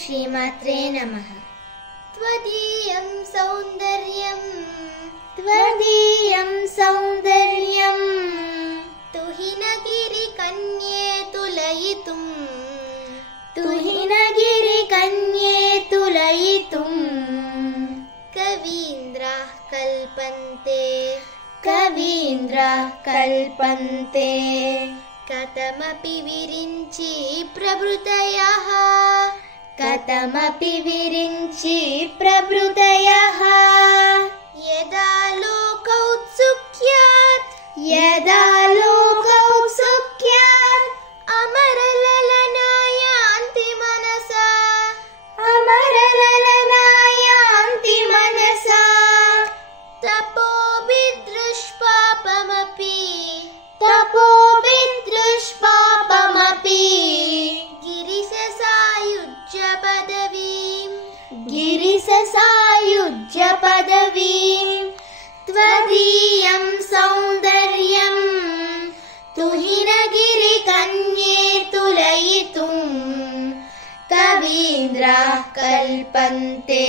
श्रीमात्रे नमः। त्वदीयं सौन्दर्यं तुहिनगिरिकन्ये तुलयितुं कवीन्द्राः कल्पन्ते कथमपि विरिञ्चि प्रभृतयः यदा लोकौत्सुक्यात् अमरललनायान्ति मनसा तपोभिदृष्पापमपि गिरिससायुज्य पदवीं त्वदीयं सौन्दर्यं तुहिनगिरिकन्ये तुलयितुं कवीन्द्राः कल्पन्ते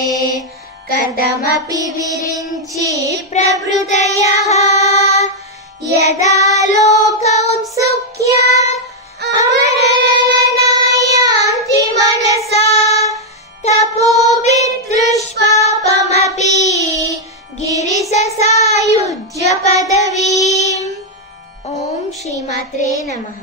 कथमपि विरिञ्चि प्रभृतयः यदा लोकौत्सुक्यात् अमरललनायान्ति मनसा तपोभिदृष्पापमपि गिरिससायुज्य पदवीम्। ॐ श्रीमात्रे नमः।